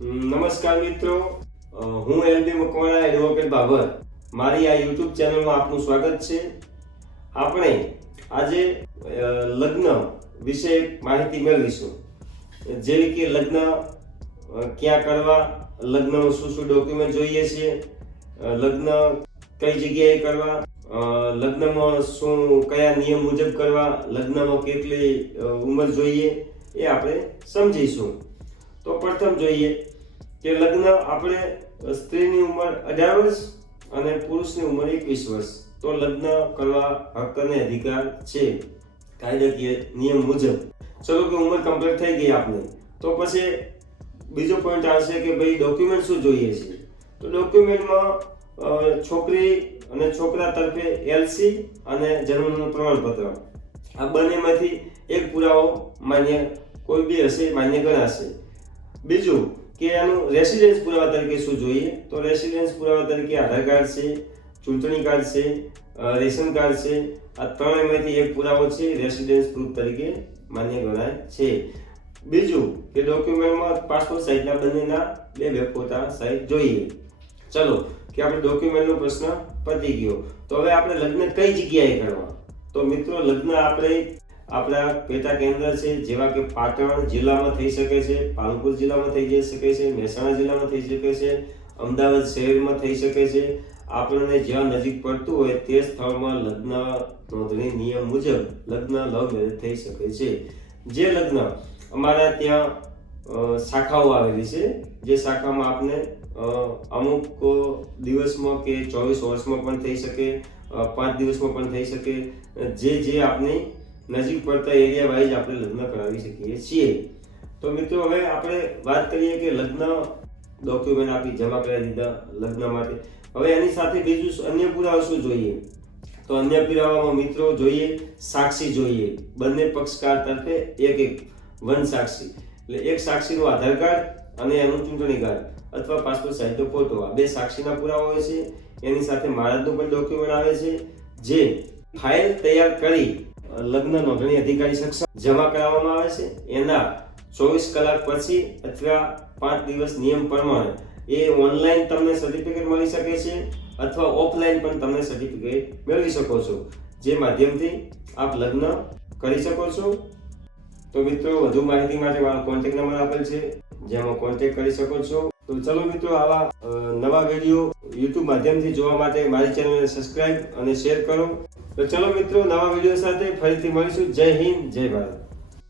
નમસ્કાર મિત્રો, હું એલબી મકવાણા એડવોકેટ બાબર. મારી આ યુટ્યુબ ચેનલમાં આપનું સ્વાગત છે. આપણે આજે લગ્ન વિશે માહિતી મેળવીશું, જેવી કે લગ્ન ક્યાં કરવા, લગ્નમાં શું શું ડોક્યુમેન્ટ જોઈએ છે, લગ્ન કઈ જગ્યાએ કરવા, લગ્નમાં શું કયા નિયમ મુજબ કરવા, લગ્નમાં કેટલી ઉંમર જોઈએ એ આપણે સમજીશું. તો પ્રથમ જોઈએ કે લગ્ન આપણે સ્ત્રીની ઉંમર 18 વર્ષ અને પુરુષની ઉંમર 21 વર્ષ તો લગ્ન કરવા હક અને અધિકાર છે કાયદાકીય નિયમ મુજબ. ચલો કે ઉંમર કમ્પ્લીટ થઈ ગઈ આપણે, તો પછી બીજો પોઈન્ટ આવશે કે ભાઈ ડોક્યુમેન્ટ શું જોઈએ છે. તો ડોક્યુમેન્ટમાં છોકરી અને છોકરા તરફે એલસી અને જન્મનું પ્રમાણપત્ર, આ બંનેમાંથી એક પુરાવો માન્ય કોઈ બી હશે, માન્ય ગણાશે. બીજું કે આનું રેસિડેન્સ પુરાવા તરીકે શું જોઈએ, તો રેસિડેન્સ પુરાવા તરીકે આધાર કાર્ડ છે, ચૂંટણી કાર્ડ છે, રેશન કાર્ડ છે. આ ત્રણેયમાંથી એક પુરાવો છે રેસિડેન્સ પ્રૂફ તરીકે માન્ય ગણાય છે. બીજું કે ડોક્યુમેન્ટમાં પાસપોર્ટ સાઇઝના બંનેના બે ફોટા સાઇઝ જોઈએ. ચલો કે આપણે ડોક્યુમેન્ટનો પ્રશ્ન પતી ગયો. તો હવે આપણે લગ્ન કઈ જગ્યાએ કરવા? તો મિત્રો, લગ્ન આપણે આપણા પેટા કેન્દ્ર છે, જેવા કે પાટણ જિલ્લામાં થઈ શકે છે, પાલનપુર જિલ્લામાં થઈ શકે છે, મહેસાણા જિલ્લામાં થઈ શકે છે, અમદાવાદ શહેરમાં થઈ શકે છે. આપણને જ્યાં નજીક પડતું હોય તે સ્થળમાં લગ્ન નોંધણી નિયમ મુજબ લગ્ન લવ મેરેજ થઈ શકે છે. જે લગ્ન અમારા ત્યાં શાખાઓ આવેલી છે, જે શાખામાં આપને અમુક દિવસમાં કે 24 વર્ષમાં પણ થઈ શકે, 5 દિવસમાં પણ થઈ શકે. જે આપની નજીક પડતા એરિયા વાઇઝ આપણે લગ્ન કરાવી શકીએ છીએ. તો મિત્રો, હવે આપણે વાત કરીએ કે લગ્ન ડોક્યુમેન્ટ આપી જમા કરાવી દીધા લગ્ન માટે. હવે એની સાથે બીજું અન્ય પુરાવા શું જોઈએ? તો અન્ય પુરાવામાં મિત્રો જોઈએ સાક્ષી જોઈએ. બંને પક્ષકાર તરફે એક વન સાક્ષી, એટલે એક સાક્ષીનું આધાર કાર્ડ અને એનું ચૂંટણી કાર્ડ અથવા પાસપોર્ટ સાઇઝનો ફોટો, આ બે સાક્ષીના પુરાવા હોય છે. એની સાથે મહારાજનું પણ ડોક્યુમેન્ટ આવે છે, જે ફાઇલ તૈયાર કરી લગ્ન નોંધણી અધિકારી સમક્ષ જમા કરાવવામાં આવે છે. એના 24 કલાક પછી અથવા 5 દિવસ નિયમ પ્રમાણે એ ઓનલાઈન તમને સર્ટિફિકેટ મળી શકે છે અથવા ઓફલાઈન પણ તમને સર્ટિફિકેટ મેળવી શકો છો, જે માધ્યમથી આપ લગ્ન કરી શકો છો. તો મિત્રો, વધુ માહિતી માટે મારો કોન્ટેક્ટ નંબર આપેલ છે, જેમાં કોન્ટેક્ટ કરી શકો છો. તો ચલો મિત્રો, આવા નવા વિડીયો યુટ્યુબ માધ્યમથી જોવા માટે મારી ચેનલને સબસ્ક્રાઇબ અને શેર કરો. તો ચલો મિત્રો, નવા વિડીયો સાથે ફરીથી મળીશું. જય હિન્દ, જય ભારત.